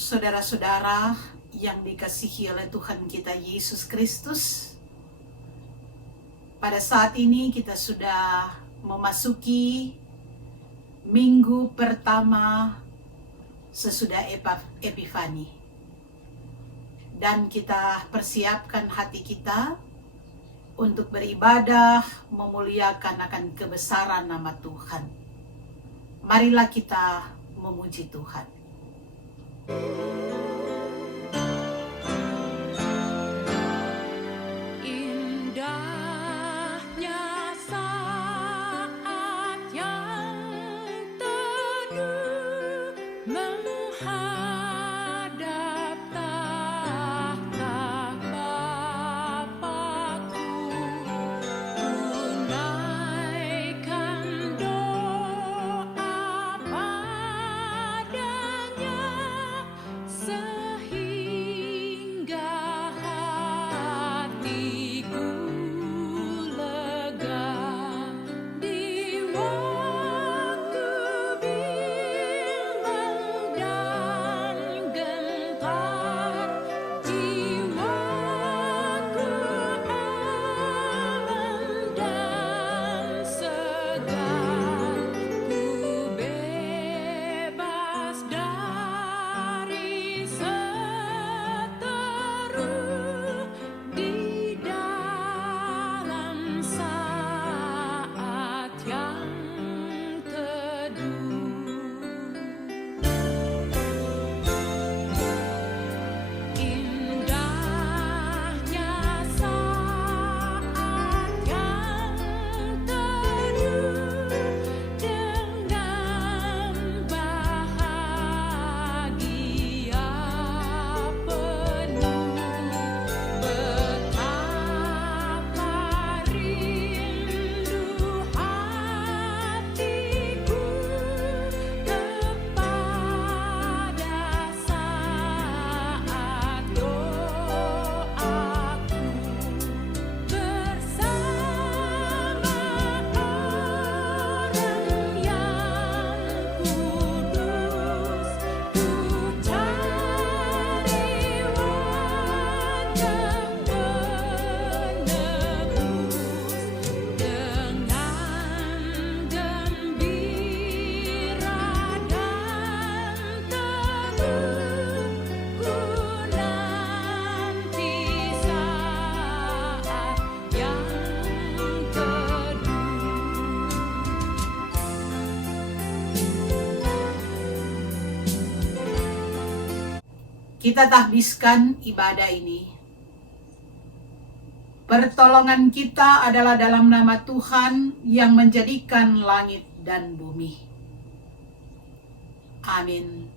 saudara-saudara yang dikasihi oleh Tuhan kita Yesus Kristus. Pada saat ini kita sudah memasuki minggu pertama sesudah Epifani. Dan kita persiapkan hati kita untuk beribadah, memuliakan akan kebesaran nama Tuhan. Marilah kita memuji Tuhan. Indahnya saat yang teduh menghadap tahta Bapa-Ku, tunaikan doa padanya sehingga hatiku lega di waktu bimbang dan gentar, jiwaku aman dan segar, ku bebas dari seteru di dalam saat yang teduh. Indahnya saat yang teduh dengan bahagia penuh, betapa rindu hatiku kepada saat doaku bersama orang yang kudus, ku cari wajah penebus dengan gembira dan teguh, ku nanti saat yang teduh. Kita tahbiskan ibadah ini. Pertolongan kita adalah dalam nama Tuhan yang menjadikan langit dan bumi. Amin.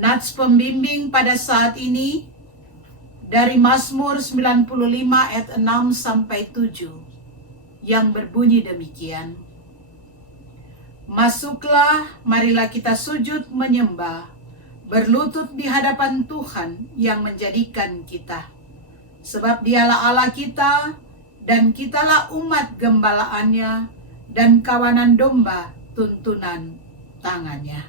Nats pembimbing pada saat ini dari Mazmur 95 ayat 6 sampai 7 yang berbunyi demikian. Masuklah, marilah kita sujud menyembah, berlutut di hadapan Tuhan yang menjadikan kita. Sebab dialah Allah kita, dan kitalah umat gembalaannya, dan kawanan domba tuntunan tangannya.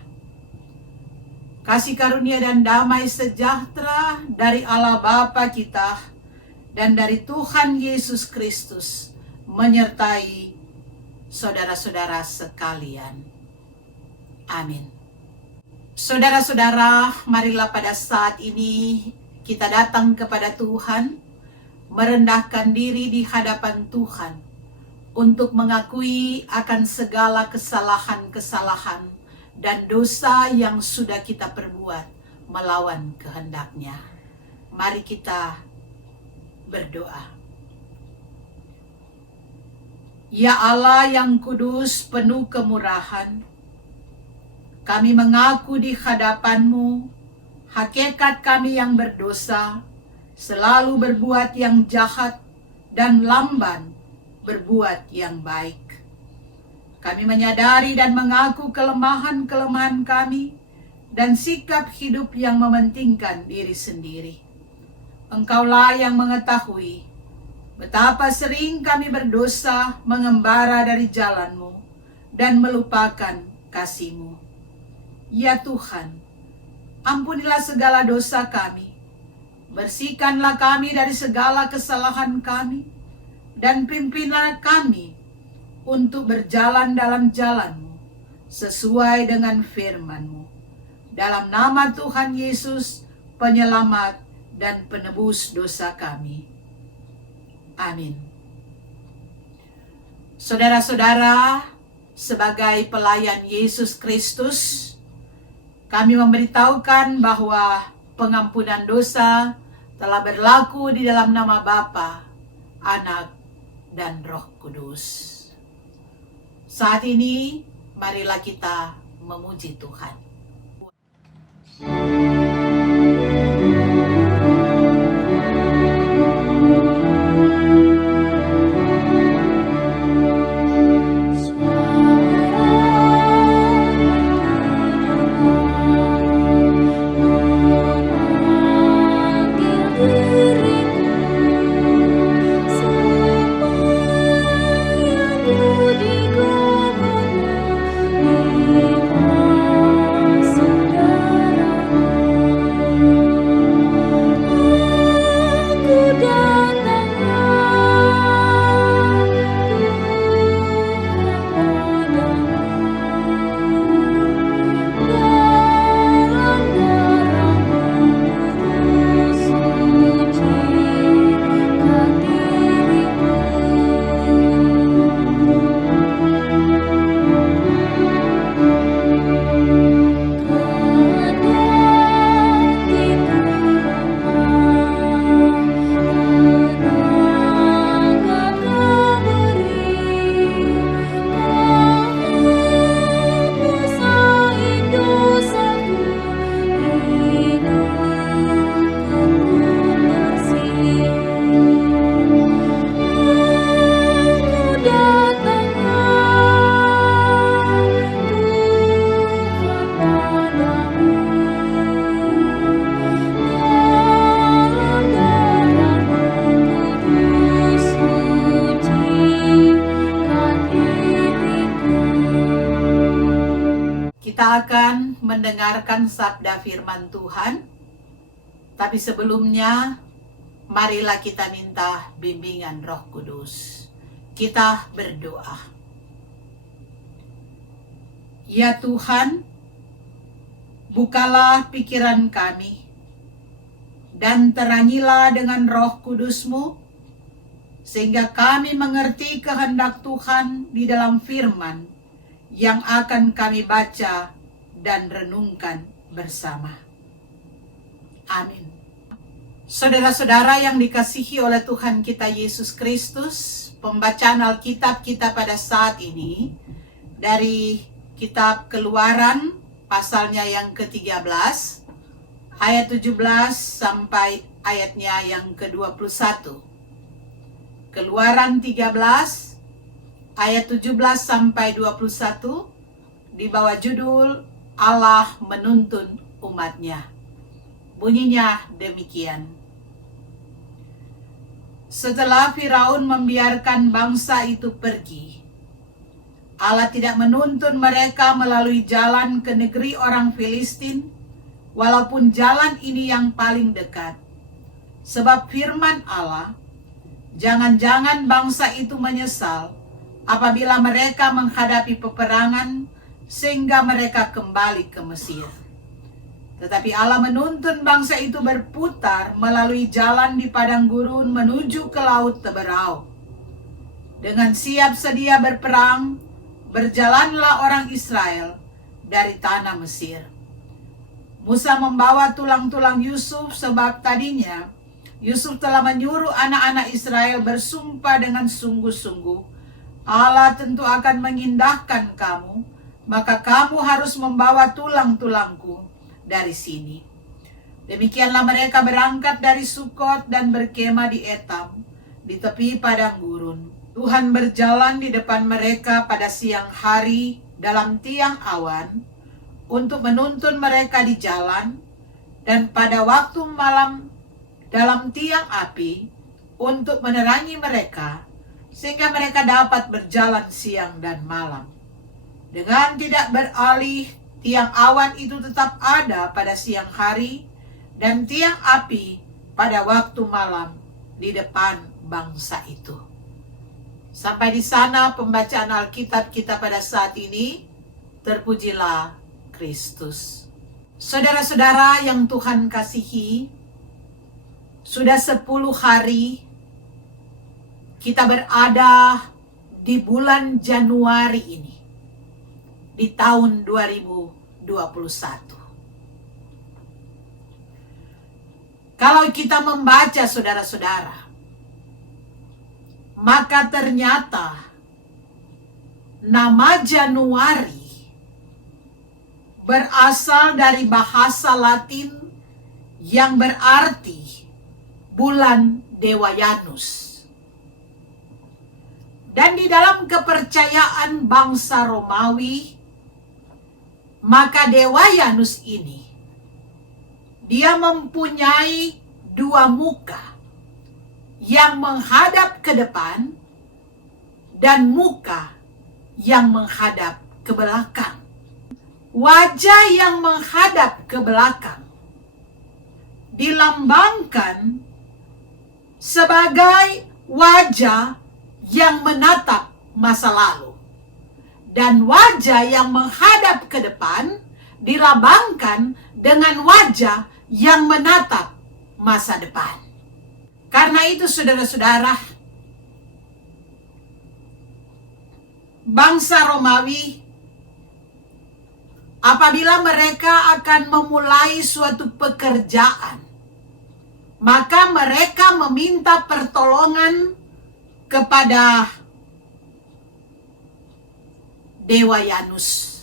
Kasih karunia dan damai sejahtera dari Allah Bapa kita, dan dari Tuhan Yesus Kristus, menyertai saudara-saudara sekalian. Amin. Saudara-saudara, marilah pada saat ini kita datang kepada Tuhan, merendahkan diri di hadapan Tuhan untuk mengakui akan segala kesalahan-kesalahan dan dosa yang sudah kita perbuat melawan kehendak-Nya. Mari kita berdoa. Ya Allah yang kudus, penuh kemurahan, kami mengaku di hadapan-Mu, hakikat kami yang berdosa, selalu berbuat yang jahat dan lamban berbuat yang baik. Kami menyadari dan mengaku kelemahan-kelemahan kami dan sikap hidup yang mementingkan diri sendiri. Engkaulah yang mengetahui betapa sering kami berdosa, mengembara dari jalan-Mu dan melupakan kasih-Mu. Ya Tuhan, ampunilah segala dosa kami, bersihkanlah kami dari segala kesalahan kami, dan pimpinlah kami untuk berjalan dalam jalan-Mu, sesuai dengan firman-Mu. Dalam nama Tuhan Yesus, penyelamat dan penebus dosa kami. Amin. Saudara-saudara, sebagai pelayan Yesus Kristus, kami memberitahukan bahwa pengampunan dosa telah berlaku di dalam nama Bapa, Anak, dan Roh Kudus. Saat ini, marilah kita memuji Tuhan. Kita akan mendengarkan sabda firman Tuhan, tapi sebelumnya marilah kita minta bimbingan Roh Kudus. Kita berdoa. Ya Tuhan, bukalah pikiran kami dan terangilah dengan Roh Kudus-Mu, sehingga kami mengerti kehendak Tuhan di dalam firman yang akan kami baca dan renungkan bersama. Amin. Saudara-saudara yang dikasihi oleh Tuhan kita Yesus Kristus, pembacaan Alkitab kita pada saat ini dari kitab Keluaran pasalnya yang ke-13 ayat 17 sampai ayatnya yang ke-21. Keluaran 13 ayat 17 sampai 21 di bawah judul Allah menuntun umatnya. Bunyinya demikian. Setelah Firaun membiarkan bangsa itu pergi, Allah tidak menuntun mereka melalui jalan ke negeri orang Filistin, walaupun jalan ini yang paling dekat. Sebab firman Allah, jangan-jangan bangsa itu menyesal apabila mereka menghadapi peperangan sehingga mereka kembali ke Mesir. Tetapi Allah menuntun bangsa itu berputar melalui jalan di padang gurun menuju ke laut Teberau. Dengan siap sedia berperang, berjalanlah orang Israel dari tanah Mesir. Musa membawa tulang-tulang Yusuf, sebab tadinya Yusuf telah menyuruh anak-anak Israel bersumpah dengan sungguh-sungguh, Allah tentu akan mengindahkan kamu, maka kamu harus membawa tulang-tulangku dari sini. Demikianlah mereka berangkat dari Sukot dan berkemah di Etam, di tepi padang gurun. Tuhan berjalan di depan mereka pada siang hari dalam tiang awan, untuk menuntun mereka di jalan, dan pada waktu malam dalam tiang api, untuk menerangi mereka, sehingga mereka dapat berjalan siang dan malam. Dengan tidak beralih tiang awan itu tetap ada pada siang hari, dan tiang api pada waktu malam di depan bangsa itu. Sampai di sana pembacaan Alkitab kita pada saat ini. Terpujilah Kristus. Saudara-saudara yang Tuhan kasihi, sudah 10 hari kita berada di bulan Januari ini, di tahun 2021. Kalau kita membaca saudara-saudara, maka ternyata nama Januari berasal dari bahasa Latin yang berarti bulan Dewa Janus. Dan di dalam kepercayaan bangsa Romawi, maka Dewa Janus ini, dia mempunyai 2 muka yang menghadap ke depan dan muka yang menghadap ke belakang. Wajah yang menghadap ke belakang dilambangkan sebagai wajah yang menatap masa lalu, dan wajah yang menghadap ke depan dilambangkan dengan wajah yang menatap masa depan. Karena itu saudara-saudara, bangsa Romawi, apabila mereka akan memulai suatu pekerjaan, maka mereka meminta pertolongan kepada Dewa Janus.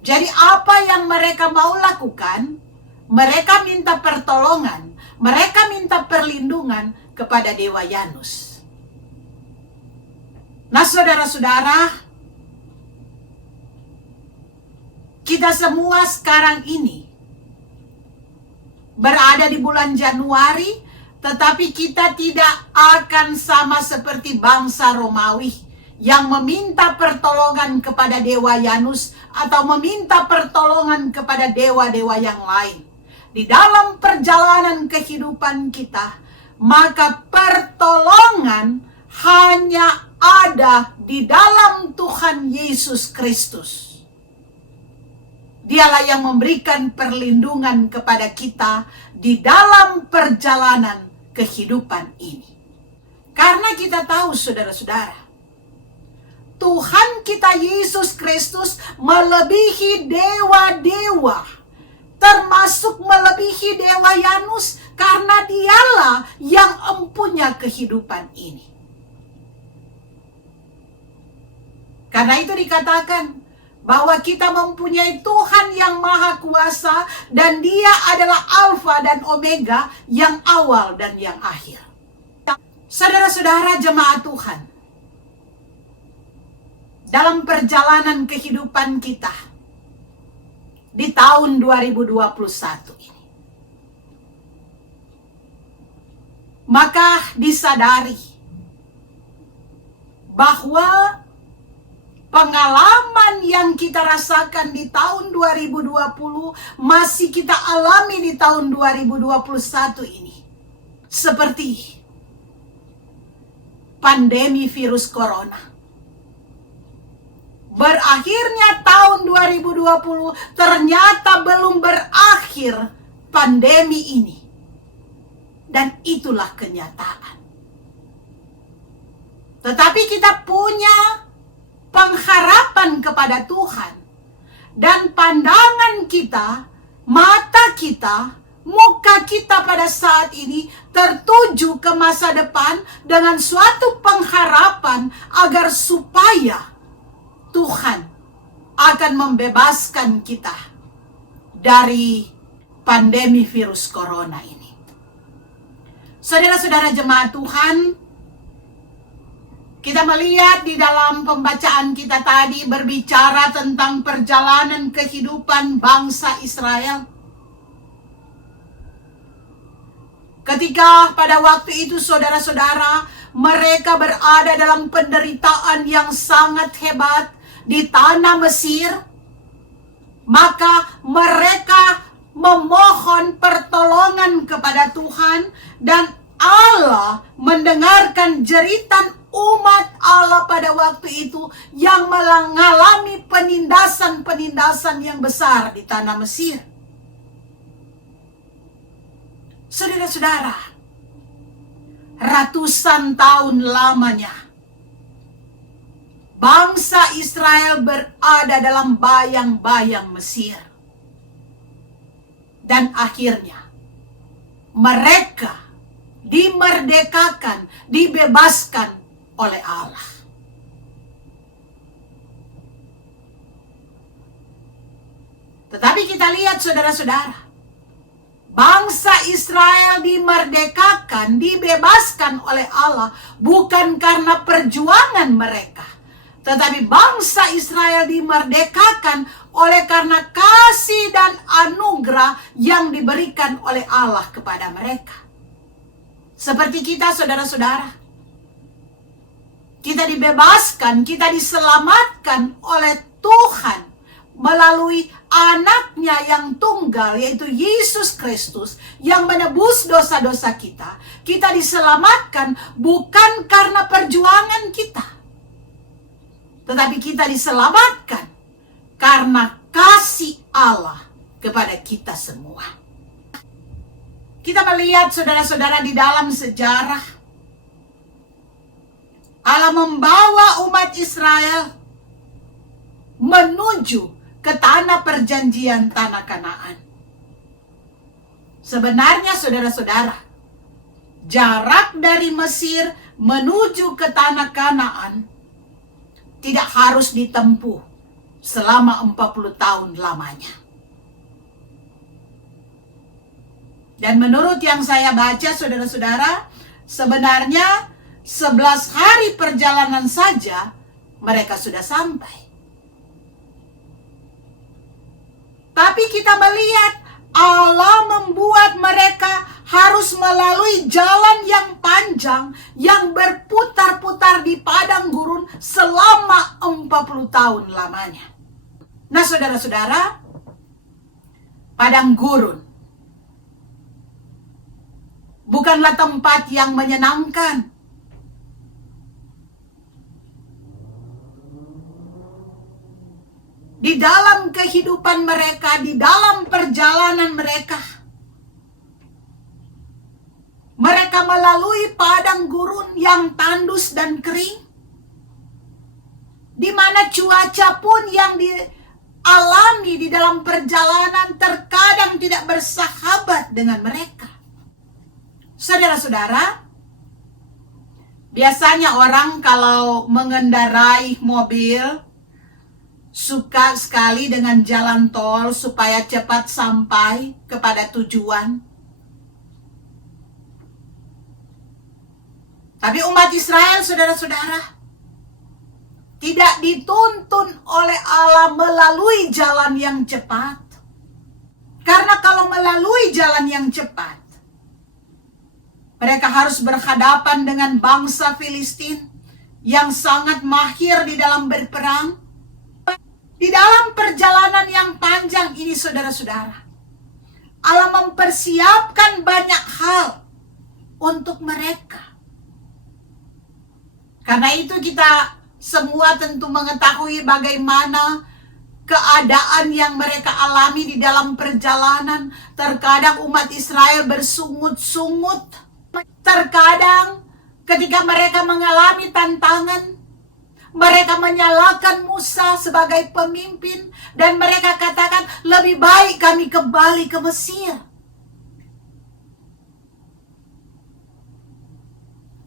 Jadi apa yang mereka mau lakukan? Mereka minta pertolongan, mereka minta perlindungan kepada Dewa Janus. Nah saudara-saudara, kita semua sekarang ini berada di bulan Januari, tetapi kita tidak akan sama seperti bangsa Romawi yang meminta pertolongan kepada Dewa Janus atau meminta pertolongan kepada dewa-dewa yang lain. Di dalam perjalanan kehidupan kita, maka pertolongan hanya ada di dalam Tuhan Yesus Kristus. Dialah yang memberikan perlindungan kepada kita di dalam perjalanan kehidupan ini. Karena kita tahu saudara-saudara, Tuhan kita Yesus Kristus melebihi dewa-dewa, termasuk melebihi Dewa Janus, karena dialah yang empunya kehidupan ini. Karena itu dikatakan bahwa kita mempunyai Tuhan yang Maha Kuasa, dan Dia adalah Alfa dan Omega, yang awal dan yang akhir. Saudara-saudara jemaat Tuhan, dalam perjalanan kehidupan kita di tahun 2021 ini, maka disadari bahwa pengalaman yang kita rasakan di tahun 2020 masih kita alami di tahun 2021 ini. Seperti pandemi virus corona. Berakhirnya tahun 2020 ternyata belum berakhir pandemi ini. Dan itulah kenyataan. Tetapi kita punya pengharapan kepada Tuhan, dan pandangan kita, mata kita, muka kita pada saat ini tertuju ke masa depan dengan suatu pengharapan agar supaya Tuhan akan membebaskan kita dari pandemi virus corona ini. Saudara-saudara jemaat Tuhan, kita melihat di dalam pembacaan kita tadi berbicara tentang perjalanan kehidupan bangsa Israel. Ketika pada waktu itu saudara-saudara, mereka berada dalam penderitaan yang sangat hebat di tanah Mesir, Maka mereka memohon pertolongan kepada Tuhan, dan Allah mendengarkan jeritan umat Allah pada waktu itu yang mengalami penindasan-penindasan yang besar di tanah Mesir. Saudara-saudara, ratusan tahun lamanya bangsa Israel berada dalam bayang-bayang Mesir. Dan akhirnya mereka dimerdekakan, dibebaskan oleh Allah. Tetapi kita lihat saudara-saudara, bangsa Israel dimerdekakan, dibebaskan oleh Allah bukan karena perjuangan mereka. Tetapi bangsa Israel dimerdekakan oleh karena kasih dan anugerah yang diberikan oleh Allah kepada mereka. Seperti kita saudara-saudara, kita dibebaskan, kita diselamatkan oleh Tuhan melalui anaknya yang tunggal, yaitu Yesus Kristus, yang menebus dosa-dosa kita. Kita diselamatkan bukan karena perjuangan kita, tetapi kita diselamatkan karena kasih Allah kepada kita semua. Kita melihat saudara-saudara di dalam sejarah, Allah membawa umat Israel menuju ke tanah perjanjian, tanah Kanaan. Sebenarnya saudara-saudara, jarak dari Mesir menuju ke tanah Kanaan tidak harus ditempuh selama 40 tahun lamanya. Dan menurut yang saya baca saudara-saudara, sebenarnya 11 hari perjalanan saja mereka sudah sampai. Tapi kita melihat Allah membuat mereka harus melalui jalan yang panjang yang berputar-putar di padang gurun selama 40 tahun lamanya. Nah saudara-saudara, padang gurun bukanlah tempat yang menyenangkan. Di dalam kehidupan mereka, di dalam perjalanan mereka, mereka melalui padang gurun yang tandus dan kering, di mana cuaca pun yang dialami di dalam perjalanan terkadang tidak bersahabat dengan mereka. Saudara-saudara, biasanya orang kalau mengendarai mobil suka sekali dengan jalan tol supaya cepat sampai kepada tujuan. Tapi umat Israel, saudara-saudara, tidak dituntun oleh Allah melalui jalan yang cepat. Karena kalau melalui jalan yang cepat, mereka harus berhadapan dengan bangsa Filistin yang sangat mahir di dalam berperang. Di dalam perjalanan yang panjang ini saudara-saudara, Allah mempersiapkan banyak hal untuk mereka. Karena itu kita semua tentu mengetahui bagaimana keadaan yang mereka alami di dalam perjalanan. Terkadang umat Israel bersungut-sungut. Terkadang ketika mereka mengalami tantangan, mereka menyalahkan Musa sebagai pemimpin dan mereka katakan, lebih baik kami kembali ke Mesir.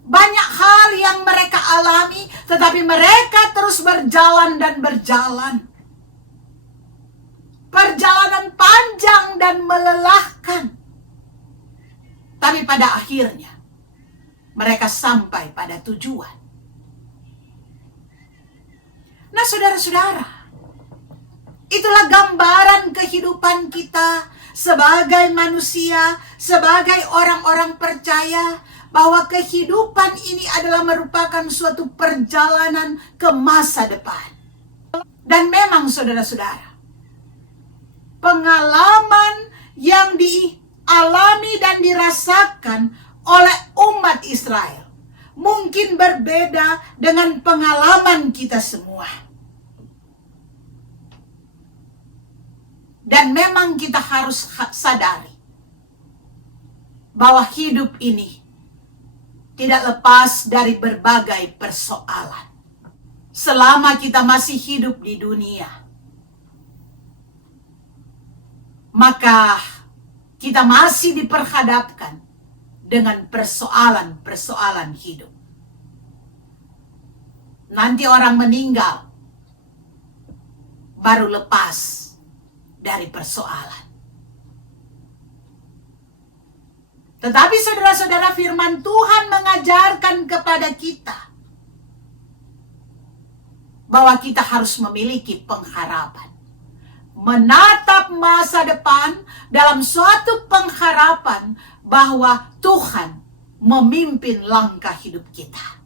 Banyak hal yang mereka alami, tetapi mereka terus berjalan dan berjalan. Perjalanan panjang dan melelahkan. Tapi pada akhirnya mereka sampai pada tujuan. Nah saudara-saudara, itulah gambaran kehidupan kita sebagai manusia, sebagai orang-orang percaya, bahwa kehidupan ini adalah merupakan suatu perjalanan ke masa depan. Dan memang saudara-saudara, pengalaman yang dialami dan dirasakan oleh umat Israel mungkin berbeda dengan pengalaman kita semua. Dan memang kita harus sadari bahwa hidup ini tidak lepas dari berbagai persoalan. Selama kita masih hidup di dunia, maka kita masih diperhadapkan dengan persoalan-persoalan hidup. Nanti orang meninggal, baru lepas dari persoalan. Tetapi saudara-saudara, firman Tuhan mengajarkan kepada kita bahwa kita harus memiliki pengharapan. Menatap masa depan dalam suatu pengharapan bahwa Tuhan memimpin langkah hidup kita.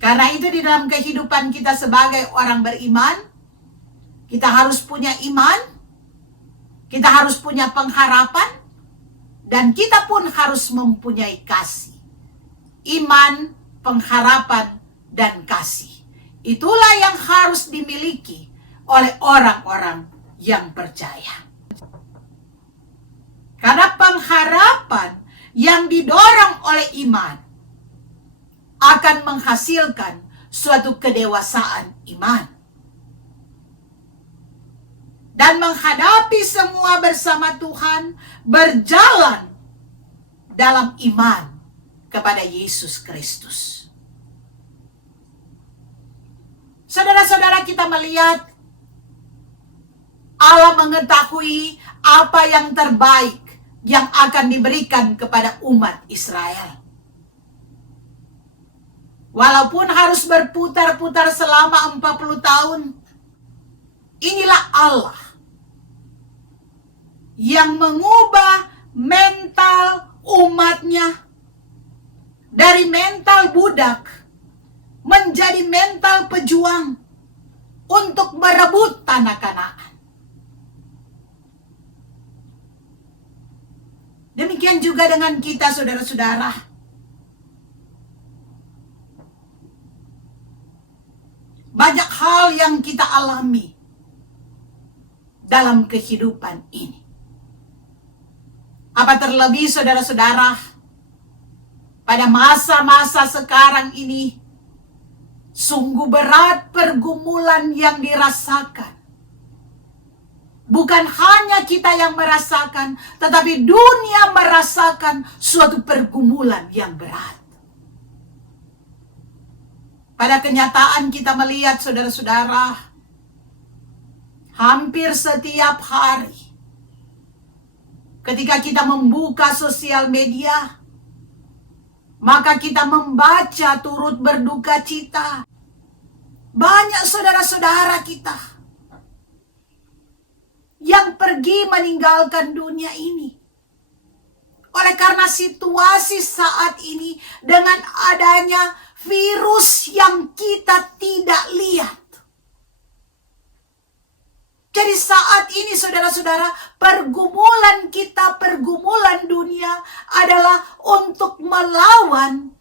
Karena itu di dalam kehidupan kita sebagai orang beriman, kita harus punya iman, kita harus punya pengharapan, dan kita pun harus mempunyai kasih. Iman, pengharapan, dan kasih. Itulah yang harus dimiliki oleh orang-orang yang percaya. Karena pengharapan yang didorong oleh iman akan menghasilkan suatu kedewasaan iman. Dan menghadapi semua bersama Tuhan, berjalan dalam iman kepada Yesus Kristus. Saudara-saudara, kita melihat Allah mengetahui apa yang terbaik yang akan diberikan kepada umat Israel. Walaupun harus berputar-putar selama 40 tahun, inilah Allah yang mengubah mental umatnya dari mental budak menjadi mental pejuang untuk merebut tanah Kanaan. Demikian juga dengan kita, saudara-saudara. Banyak hal yang kita alami dalam kehidupan ini. Apa terlebih saudara-saudara, pada masa-masa sekarang ini, sungguh berat pergumulan yang dirasakan. Bukan hanya kita yang merasakan, tetapi dunia merasakan suatu pergumulan yang berat. Pada kenyataan kita melihat saudara-saudara, hampir setiap hari ketika kita membuka sosial media, maka kita membaca turut berduka cita. Banyak saudara-saudara kita yang pergi meninggalkan dunia ini. Oleh karena situasi saat ini dengan adanya virus yang kita tidak lihat. Jadi saat ini saudara-saudara, pergumulan kita, pergumulan dunia adalah untuk melawan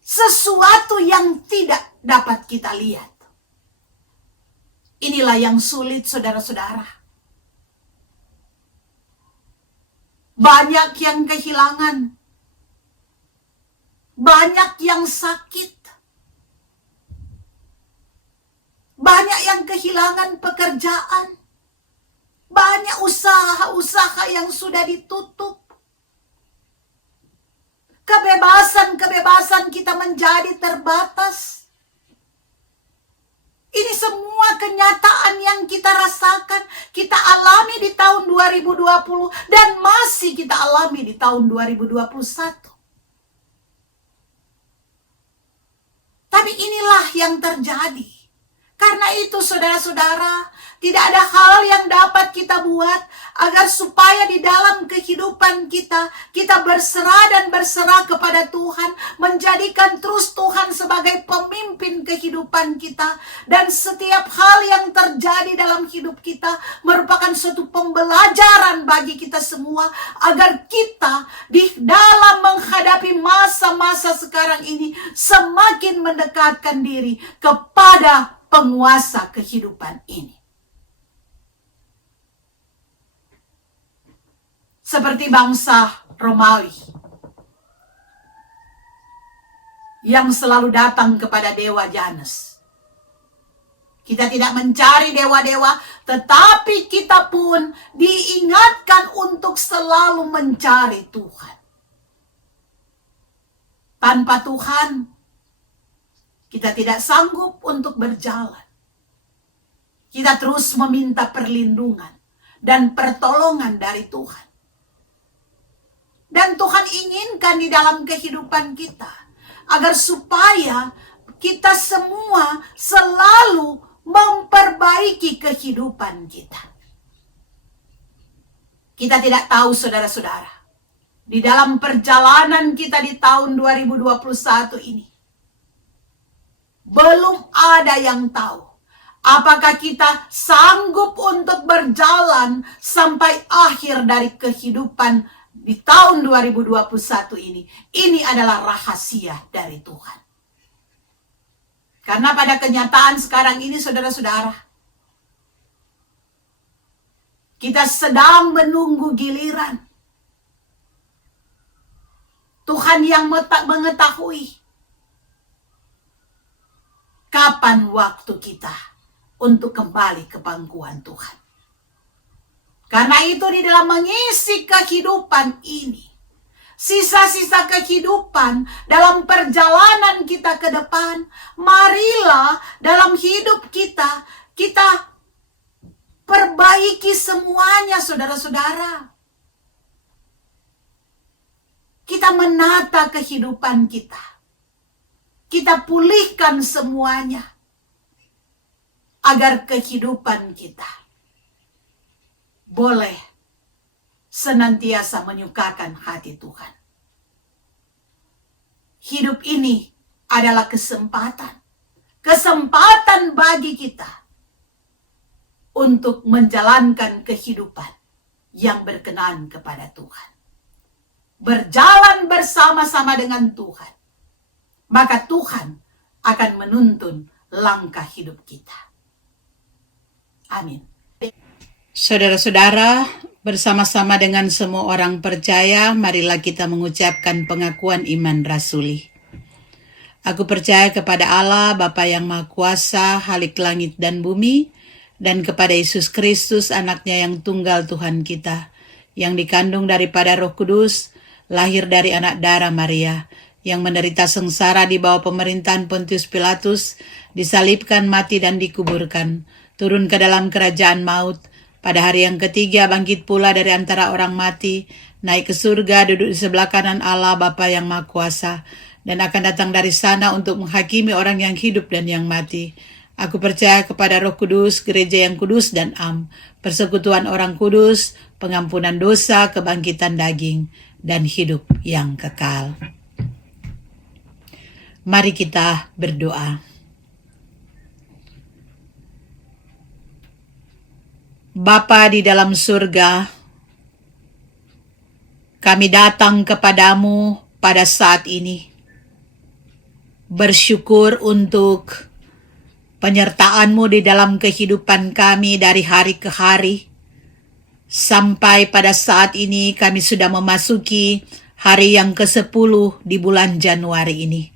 sesuatu yang tidak dapat kita lihat. Inilah yang sulit saudara-saudara. Banyak yang kehilangan. Banyak yang sakit. Banyak yang kehilangan pekerjaan. Banyak usaha-usaha yang sudah ditutup. Kebebasan kita menjadi terbatas. Ini semua kenyataan yang kita rasakan, kita alami di tahun 2020 dan masih kita alami di tahun 2021. Tapi inilah yang terjadi. Karena karena itu saudara-saudara, tidak ada hal yang dapat kita buat agar supaya di dalam kehidupan kita, kita berserah dan berserah kepada Tuhan, menjadikan terus Tuhan sebagai pemimpin kehidupan kita. Dan setiap hal yang terjadi dalam hidup kita merupakan suatu pembelajaran bagi kita semua, agar kita di dalam menghadapi masa-masa sekarang ini semakin mendekatkan diri kepada penguasa kehidupan ini. Seperti bangsa Romawi yang selalu datang kepada dewa Janus. Kita tidak mencari dewa-dewa, tetapi kita pun diingatkan untuk selalu mencari Tuhan. Tanpa Tuhan, kita tidak sanggup untuk berjalan. Kita terus meminta perlindungan dan pertolongan dari Tuhan. Dan Tuhan inginkan di dalam kehidupan kita, agar supaya kita semua selalu memperbaiki kehidupan kita. Kita tidak tahu saudara-saudara, di dalam perjalanan kita di tahun 2021 ini, belum ada yang tahu apakah kita sanggup untuk berjalan sampai akhir dari kehidupan di tahun 2021 ini. Ini adalah rahasia dari Tuhan. Karena pada kenyataan sekarang ini saudara-saudara, kita sedang menunggu giliran. Tuhan yang mengetahui kapan waktu kita untuk kembali ke pangkuan Tuhan. Karena itu di dalam mengisi kehidupan ini, sisa-sisa kehidupan dalam perjalanan kita ke depan, marilah dalam hidup kita, kita perbaiki semuanya saudara-saudara. Kita menata kehidupan kita. Kita pulihkan semuanya, agar kehidupan kita boleh senantiasa menyukakan hati Tuhan. Hidup ini adalah kesempatan bagi kita untuk menjalankan kehidupan yang berkenan kepada Tuhan. Berjalan bersama-sama dengan Tuhan, maka Tuhan akan menuntun langkah hidup kita. Amin. Saudara-saudara, bersama-sama dengan semua orang percaya, marilah kita mengucapkan pengakuan iman rasuli. Aku percaya kepada Allah, Bapa yang Maha Kuasa, Khalik langit dan bumi, dan kepada Yesus Kristus, anaknya yang tunggal Tuhan kita, yang dikandung daripada Roh Kudus, lahir dari anak darah Maria, yang menderita sengsara di bawah pemerintahan Pontius Pilatus, disalibkan, mati dan dikuburkan, turun ke dalam kerajaan maut, pada hari yang ketiga bangkit pula dari antara orang mati, naik ke surga, duduk di sebelah kanan Allah Bapa yang Maha Kuasa, dan akan datang dari sana untuk menghakimi orang yang hidup dan yang mati. Aku percaya kepada Roh Kudus, gereja yang kudus dan am, persekutuan orang kudus, pengampunan dosa, kebangkitan daging, dan hidup yang kekal. Mari kita berdoa. Bapa di dalam surga, kami datang kepadamu pada saat ini, bersyukur untuk penyertaan-Mu di dalam kehidupan kami dari hari ke hari, sampai pada saat ini kami sudah memasuki hari yang ke-10 di bulan Januari ini.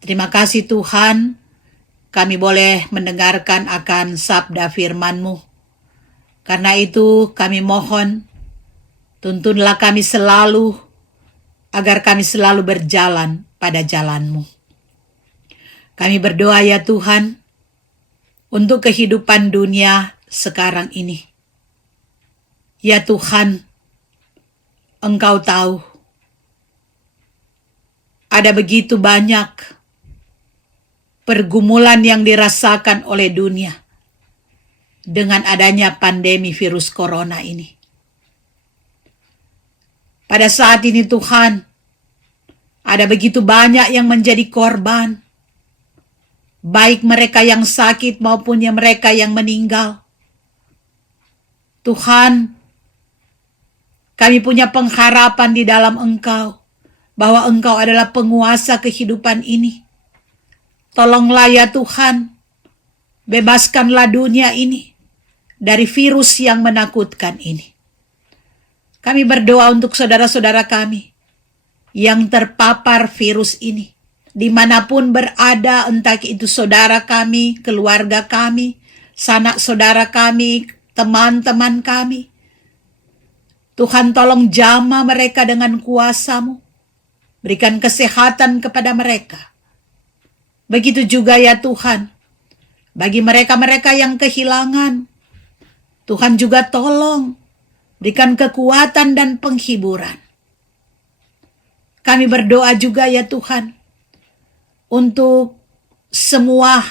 Terima kasih Tuhan, kami boleh mendengarkan akan sabda firman-Mu. Karena itu kami mohon, tuntunlah kami selalu, agar kami selalu berjalan pada jalan-Mu. Kami berdoa ya Tuhan, untuk kehidupan dunia sekarang ini. Ya Tuhan, Engkau tahu, ada begitu banyak pergumulan yang dirasakan oleh dunia dengan adanya pandemi virus corona ini. Pada saat ini Tuhan, ada begitu banyak yang menjadi korban, baik mereka yang sakit maupun mereka yang meninggal. Tuhan, kami punya pengharapan di dalam Engkau, bahwa Engkau adalah penguasa kehidupan ini. Tolonglah ya Tuhan, bebaskanlah dunia ini dari virus yang menakutkan ini. Kami berdoa untuk saudara-saudara kami yang terpapar virus ini, dimanapun berada, entah itu saudara kami, keluarga kami, sanak saudara kami, teman-teman kami. Tuhan, tolong jamah mereka dengan kuasa-Mu. Berikan kesehatan kepada mereka. Begitu juga ya Tuhan, bagi mereka-mereka yang kehilangan, Tuhan juga tolong berikan kekuatan dan penghiburan. Kami berdoa juga ya Tuhan, untuk semua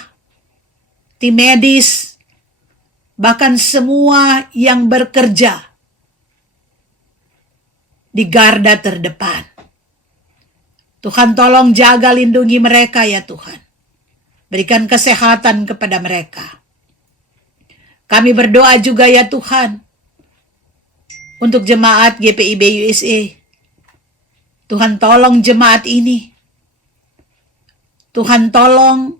tim medis, bahkan semua yang bekerja di garda terdepan. Tuhan, tolong jaga lindungi mereka ya Tuhan. Berikan kesehatan kepada mereka. Kami berdoa juga ya Tuhan, untuk jemaat GPIB USA. Tuhan, tolong jemaat ini. Tuhan, tolong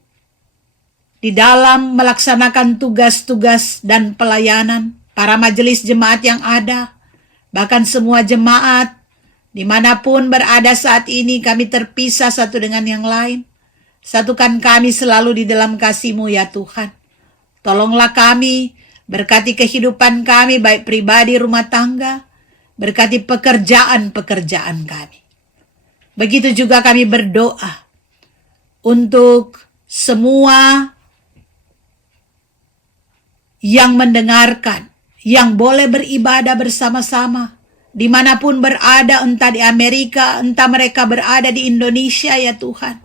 di dalam melaksanakan tugas-tugas dan pelayanan para majelis jemaat yang ada, bahkan semua jemaat dimanapun berada saat ini, kami terpisah satu dengan yang lain. Satukan kami selalu di dalam kasih-Mu ya Tuhan. Tolonglah kami, berkati kehidupan kami, baik pribadi, rumah tangga, berkati pekerjaan-pekerjaan kami. Begitu juga kami berdoa untuk semua yang mendengarkan, yang boleh beribadah bersama-sama, dimanapun berada, entah di Amerika, entah mereka berada di Indonesia ya Tuhan,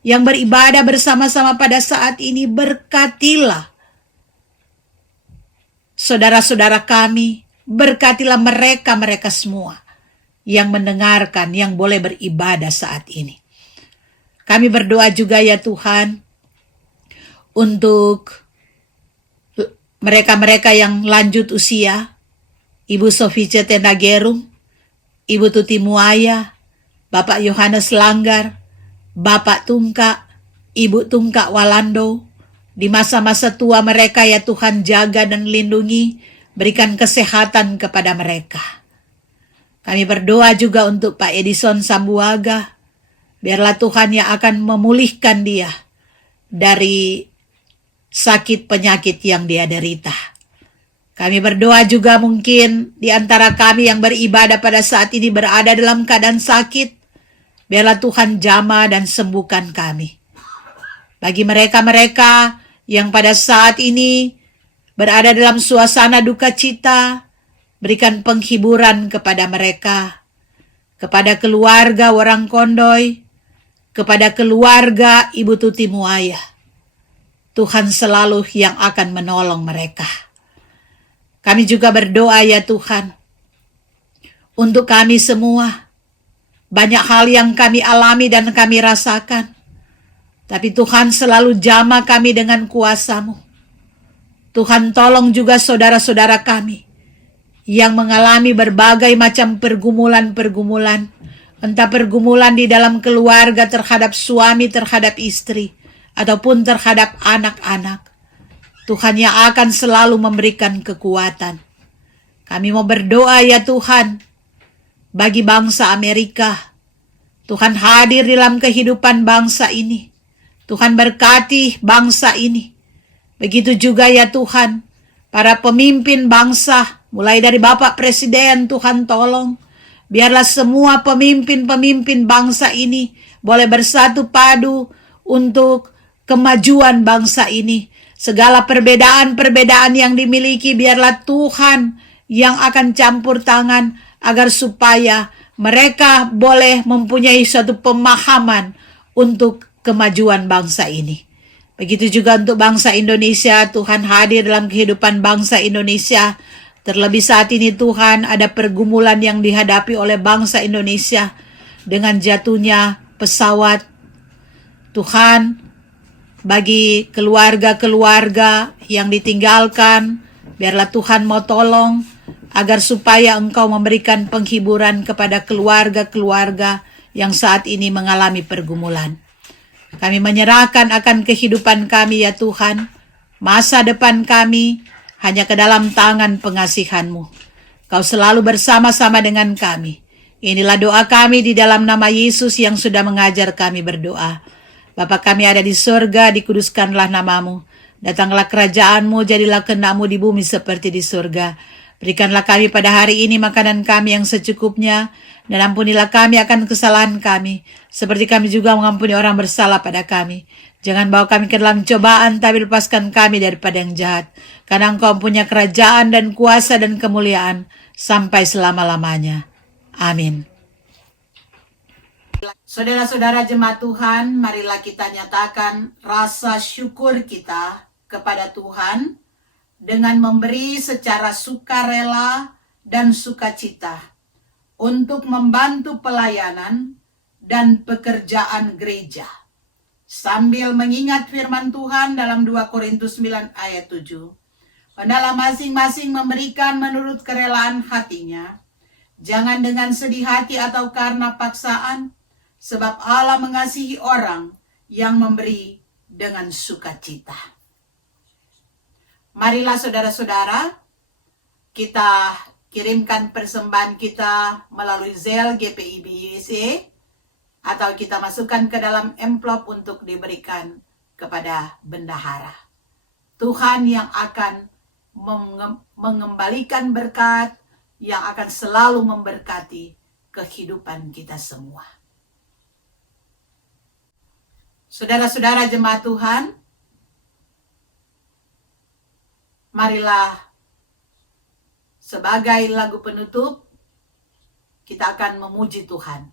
yang beribadah bersama-sama pada saat ini. Berkatilah saudara-saudara kami, berkatilah mereka semua yang mendengarkan, yang boleh beribadah saat ini. Kami berdoa juga ya Tuhan, untuk mereka-mereka yang lanjut usia, Ibu Sofice Tendagerung, Ibu Tuti Muaya, Bapak Yohanes Langgar, Bapak Tungka, Ibu Tungka Walando. Di masa-masa tua mereka ya Tuhan, jaga dan lindungi, berikan kesehatan kepada mereka. Kami berdoa juga untuk Pak Edison Sambuaga, biarlah Tuhan yang akan memulihkan dia dari sakit penyakit yang dia derita. Kami berdoa juga mungkin di antara kami yang beribadah pada saat ini berada dalam keadaan sakit, biarlah Tuhan jamah dan sembuhkan kami. Bagi mereka-mereka yang pada saat ini berada dalam suasana duka cita, berikan penghiburan kepada mereka, kepada keluarga Warang Kondoy, kepada keluarga Ibu Tuti Muaya. Tuhan selalu yang akan menolong mereka. Kami juga berdoa ya Tuhan, untuk kami semua. Banyak hal yang kami alami dan kami rasakan, tapi Tuhan selalu jamah kami dengan kuasa-Mu. Tuhan, tolong juga saudara-saudara kami yang mengalami berbagai macam pergumulan-pergumulan, entah pergumulan di dalam keluarga terhadap suami, terhadap istri, ataupun terhadap anak-anak. Tuhan yang akan selalu memberikan kekuatan. Kami mau berdoa ya Tuhan, bagi bangsa Amerika. Tuhan hadir dalam kehidupan bangsa ini. Tuhan berkati bangsa ini. Begitu juga ya Tuhan, para pemimpin bangsa, mulai dari Bapak Presiden, Tuhan tolong. Biarlah semua pemimpin-pemimpin bangsa ini boleh bersatu padu untuk kemajuan bangsa ini. Segala perbedaan-perbedaan yang dimiliki, biarlah Tuhan yang akan campur tangan agar supaya mereka boleh mempunyai suatu pemahaman untuk kemajuan bangsa ini. Begitu juga untuk bangsa Indonesia, Tuhan hadir dalam kehidupan bangsa Indonesia. Terlebih saat ini Tuhan ada pergumulan yang dihadapi oleh bangsa Indonesia dengan jatuhnya pesawat. Tuhan, bagi keluarga-keluarga yang ditinggalkan, biarlah Tuhan mau tolong agar supaya Engkau memberikan penghiburan kepada keluarga-keluarga yang saat ini mengalami pergumulan. Kami menyerahkan akan kehidupan kami ya Tuhan, masa depan kami hanya ke dalam tangan pengasihan-Mu. Kau selalu bersama-sama dengan kami. Inilah doa kami di dalam nama Yesus yang sudah mengajar kami berdoa. Bapa kami ada di surga, dikuduskanlah nama-Mu. Datanglah kerajaan-Mu, jadilah kehendak-Mu di bumi seperti di surga. Berikanlah kami pada hari ini makanan kami yang secukupnya, dan ampunilah kami akan kesalahan kami, seperti kami juga mengampuni orang bersalah pada kami. Jangan bawa kami ke dalam cobaan, tapi lepaskan kami daripada yang jahat. Karena Engkau punya kerajaan dan kuasa dan kemuliaan sampai selama-lamanya. Amin. Saudara-saudara jemaat Tuhan, marilah kita nyatakan rasa syukur kita kepada Tuhan dengan memberi secara sukarela dan sukacita untuk membantu pelayanan dan pekerjaan gereja, sambil mengingat firman Tuhan dalam 2 Korintus 9 ayat 7. Hendaklah masing-masing memberikan menurut kerelaan hatinya, jangan dengan sedih hati atau karena paksaan, sebab Allah mengasihi orang yang memberi dengan sukacita. Marilah saudara-saudara, kita kirimkan persembahan kita melalui Zelle GPIB USA, atau kita masukkan ke dalam amplop untuk diberikan kepada bendahara. Tuhan yang akan mengembalikan berkat, yang akan selalu memberkati kehidupan kita semua. Saudara-saudara jemaat Tuhan, marilah sebagai lagu penutup kita akan memuji Tuhan.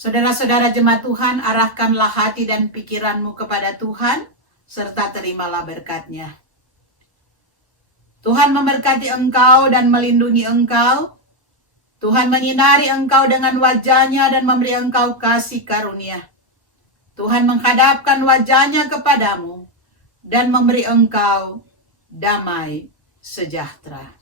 Saudara-saudara jemaat Tuhan, arahkanlah hati dan pikiranmu kepada Tuhan, serta terimalah berkat-Nya. Tuhan memberkati engkau dan melindungi engkau. Tuhan menyinari engkau dengan wajah-Nya dan memberi engkau kasih karunia. Tuhan menghadapkan wajahnya kepadamu dan memberi engkau damai sejahtera.